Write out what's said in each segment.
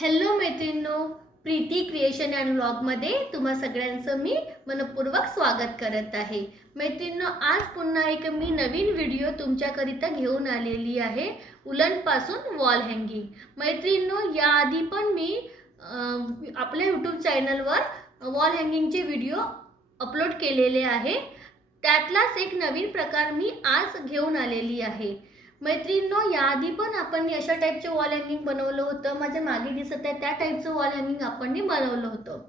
Hello मैत्रिणींनो Preeti creation and व्लॉगमध्ये तुम्हा सगळ्यांचं मी मनपूर्वक स्वागत करत आहे. मैत्रिणींनो आज पुन्हा एक मी नवीन व्हिडिओ तुमच्याकरिता घेऊन आलेली आहे उलनपासून वॉल हँगिंग मैत्रिणींनो याआधी पण मी आपल्या यूट्यूब चॅनलवर वॉल हँगिंगचे व्हिडिओ अपलोड केलेले आहे. त्यातलाच एक नवीन प्रकार मी आज घेऊन आलेली आहे. मैत्रिणींनो याआधी पण आपण अशा टाईपचे वॉल हँगिंग बनवलं होतं. माझ्या मागे दिसत आहे त्या टाईपचं वॉल हँगिंग आपण बनवलं होतं.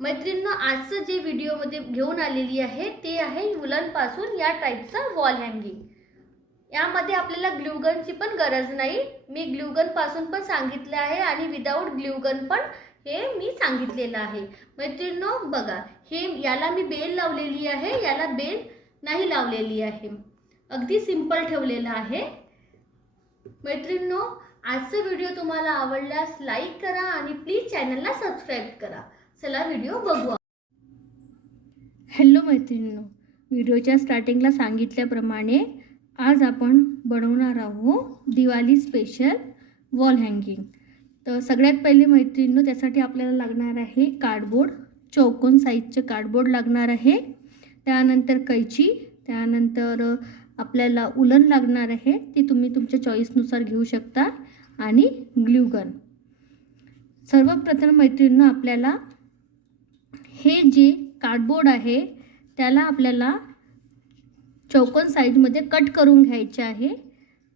मैत्रिणींनो आजचं जे व्हिडिओमध्ये घेऊन आलेली आहे ते आहे वुलनपासून या टाईपचं वॉल हँगिंग यामध्ये आपल्याला ग्ल्यूगनची पण गरज नाही. मी ग्ल्यूगनपासून पण सांगितलं आहे आणि विदाऊट ग्ल्यूगन पण हे मी सांगितलेलं आहे. मैत्रिणींनो बघा हे याला मी बेल लावलेली आहे याला बेल नाही लावलेली आहे. अगदी सिंपल ठेवलेलं आहे. मैत्रिणींनो आजचा व्हिडिओ तुम्हाला आवडल्यास लाईक करा आणि प्लीज चॅनलला सबस्क्राईब करा. चला व्हिडिओ बघू हॅलो मैत्रिणींनो व्हिडिओच्या स्टार्टिंगला सांगितल्याप्रमाणे आज आपण बनवणार आहोत दिवाळी स्पेशल वॉल हँगिंग तर सगळ्यात पहिले मैत्रिणींनो त्यासाठी आपल्याला लागणार आहे कार्डबोर्ड चौकोन साईजचं कार्डबोर्ड लागणार आहे. त्यानंतर कैची त्यानंतर आपल्याला उलन लागणार आहे ती तुम्ही तुमच्या चॉईसनुसार घेऊ शकता. आणि ग्ल्यूगन सर्वप्रथम मैत्रिणीनं आपल्याला हे जे कार्डबोर्ड आहे त्याला आपल्याला चौकोन साईजमध्ये कट करून घ्यायचे आहे.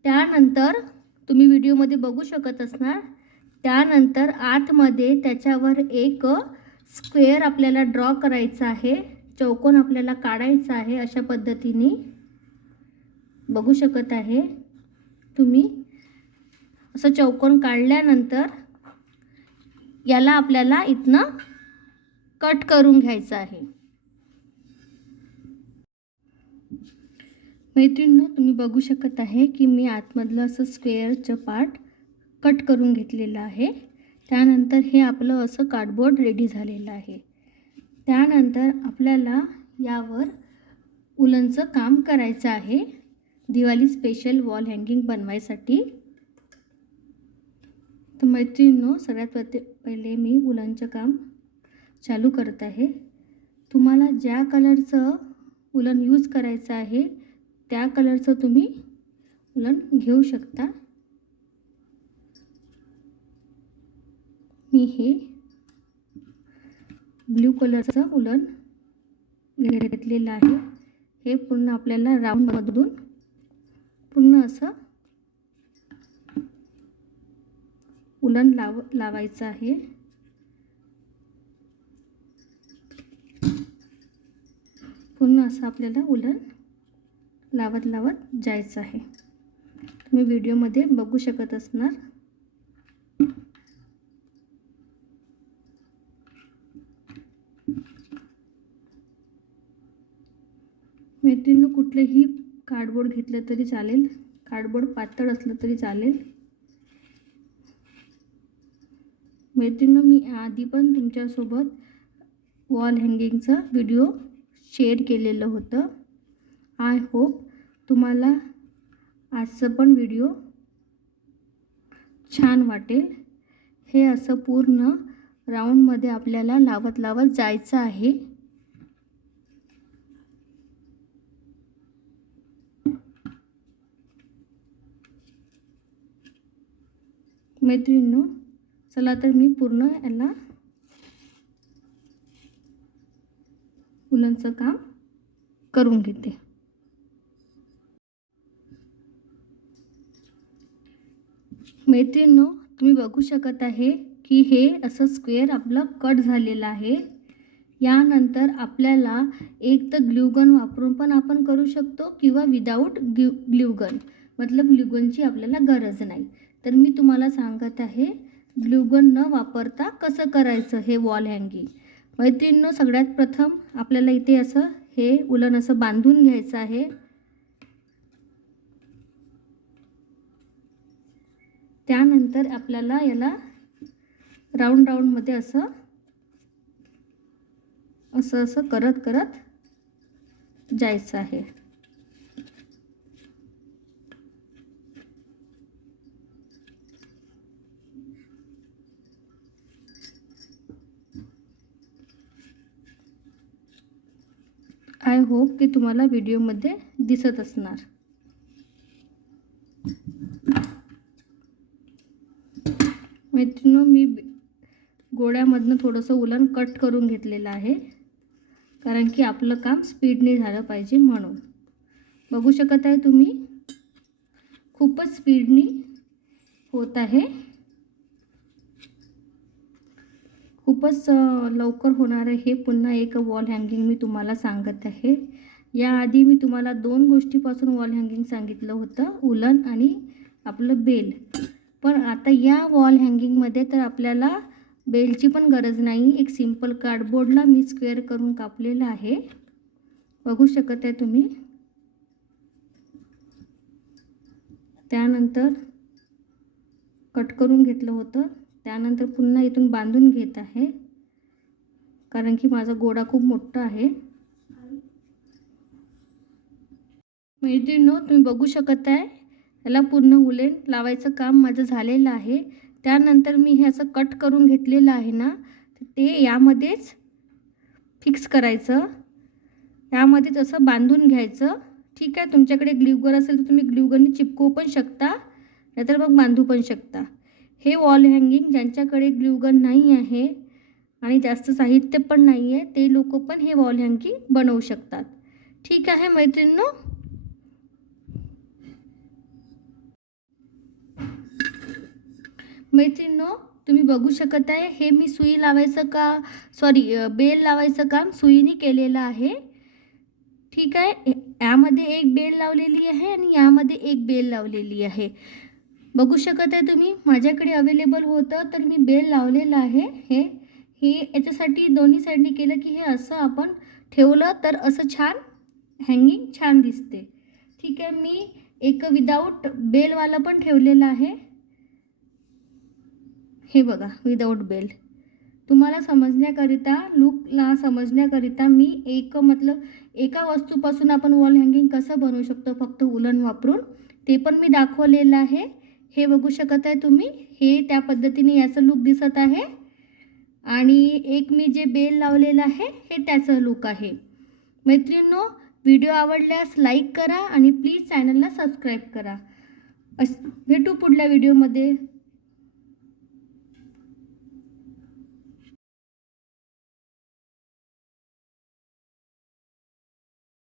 त्यानंतर तुम्ही व्हिडिओमध्ये बघू शकत असणार. त्यानंतर आतमध्ये त्याच्यावर एक स्क्वेअर आपल्याला ड्रॉ करायचा आहे. चौकोन आपल्याला काढायचा आहे अशा पद्धतीने. बघू शकत आहे. तुम्ही असं चौकोन काढल्यानंतर याला आपल्याला इथनं कट करून घ्यायचं आहे. मैत्रिणींनो तुम्ही बघू शकत आहे की मी आतमधलं असं स्क्वेअरचं पार्ट कट करून घेतलेलं आहे. त्यानंतर हे आपलं असं कार्डबोर्ड रेडी झालेलं आहे. त्यानंतर आपल्याला यावर उलनचं काम करायचं आहे. दिवाळी स्पेशल वॉल हँगिंग बनवायसाठी. तर मैत्रिणींनो सगळ्यात प्रति पहिले मी उलनचं काम चालू करत आहे. तुम्हाला ज्या कलरचं उलन यूज करायचं आहे त्या कलरचं तुम्ही उलन घेऊ शकता. मी हे ब्ल्यू कलरचं उलन घेतलेलं आहे. हे पूर्ण आपल्याला राऊंडमधून पूर्ण असं उलन लाव लावायचं आहे. पूर्ण असं आपल्याला उलन लावत लावत जायचं आहे. तुम्ही व्हिडिओमध्ये बघू शकत असणार. मैत्रिणीनं कुठलंही कार्डबोर्ड घेतलं तरी चालेल. कार्डबोर्ड पातळ असलं तरी चालेल. मैत्रिणीनं मी आधी पण तुमच्यासोबत वॉल हँगिंगचा व्हिडिओ शेअर केलेलं होतं. आय होप तुम्हाला आजचं पण व्हिडिओ छान वाटेल. हे असं पूर्ण राऊंडमध्ये आपल्याला लावत लावत जायचं आहे. मैत्रिणींनो चला तर मी पूर्ण याला उलनचं काम करून घेते. मैत्रिणींनो तुम्ही बघू शकत आहे की हे असं स्क्वेअर आपलं कट झालेलं आहे. यानंतर आपल्याला एक तर ग्ल्यूगन वापरून पण आपण करू शकतो किंवा विदाऊट ग्ल्यू ग्ल्यूगन मतलब ग्लुगनची आपल्याला गरज नाही. तर मी तुम्हाला सांगत आहे ग्लुगन न वापरता कसं करायचं हे वॉल हँगिंग मैत्रिणीनं सगळ्यात प्रथम आपल्याला इथे असं हे उलन असं बांधून घ्यायचं आहे. त्यानंतर आपल्याला याला राऊंड राऊंडमध्ये असं असं असं करत करत जायचं आहे. आय होप की तुम्हाला व्हिडिओमध्ये दिसत असणार. मैत्रिणी मी गोळ्यामधनं थोडंसं उलन कट करून घेतलेलं आहे कारण की आपलं काम स्पीडने झालं पाहिजे म्हणून. बघू शकत आहे तुम्ही खूपच स्पीडनी होत आहे. खूपच लवकर होणारं हे पुन्हा एक वॉल हँगिंग मी तुम्हाला सांगत आहे. याआधी मी तुम्हाला दोन गोष्टीपासून वॉल हँगिंग सांगितलं होतं. उलन आणि आपलं बेल. पण आता या वॉल हँगिंगमध्ये तर आपल्याला बेलची पण गरज नाही. एक सिंपल कार्डबोर्डला मी स्क्वेअर करून कापलेलं आहे. बघू शकत आहे तुम्ही. त्यानंतर कट करून घेतलं होतं. त्यानंतर पुन्हा इथून बांधून घेत आहे. कारण की माझा गोडा खूप मोठा आहे. मैत्रिणींनो तुम्ही बघू शकत आहे. याला पूर्ण उलेन लावायचं काम माझं झालेलं आहे. त्यानंतर मी हे असं कट करून घेतलेलं आहे ना ते यामध्येच फिक्स करायचं. यामध्येच असं बांधून घ्यायचं. ठीक आहे तुमच्याकडे ग्लिवगर असेल तर तुम्ही ग्लिवगरने चिपकवू पण शकता. नाहीतर मग बांधू पण शकता. हे वॉल हँगिंग ज्यांच्याकडे ग्ल्यूगन नाही आहे आणि जास्त साहित्य पण नाही आहे ते लोक पण हे वॉल हँगिंग बनवू शकतात. ठीक आहे मैत्रिणींनो? मैत्रिणींनो तुम्ही बघू शकत आहे हे मी सुई लावायचं का सॉरी बेल लावायचं काम सुईने केलेलं आहे. ठीक आहे यामध्ये एक बेल लावलेली आहे आणि यामध्ये एक बेल लावलेली आहे. बघू शकत आहे तुम्ही. माझ्याकडे अवेलेबल होतं तर मी बेल लावलेलं आहे. हे हे याच्यासाठी दोन्ही साईडनी केलं की हे असं आपण ठेवलं तर असं छान हँगिंग छान दिसते. ठीक आहे मी एक विदाऊट बेलवालं पण ठेवलेलं आहे. हे बघा विदाऊट बेल तुम्हाला समजण्याकरिता लुकला समजण्याकरिता मी एक मतलब एका वस्तूपासून आपण वॉल हँगिंग कसं बनवू शकतो फक्त उलन वापरून ते पण मी दाखवलेलं आहे. हे बघू शकत आहे तुम्ही. हे त्या पद्धतीने याचं लुक दिसत आहे. आणि एक मी जे बेल लावलेलं आहे हे त्याचं लुक आहे. मैत्रिणींनो व्हिडिओ आवडल्यास लाईक करा आणि प्लीज चॅनलला सबस्क्राईब करा. अस भेटू पुढल्या व्हिडिओमध्ये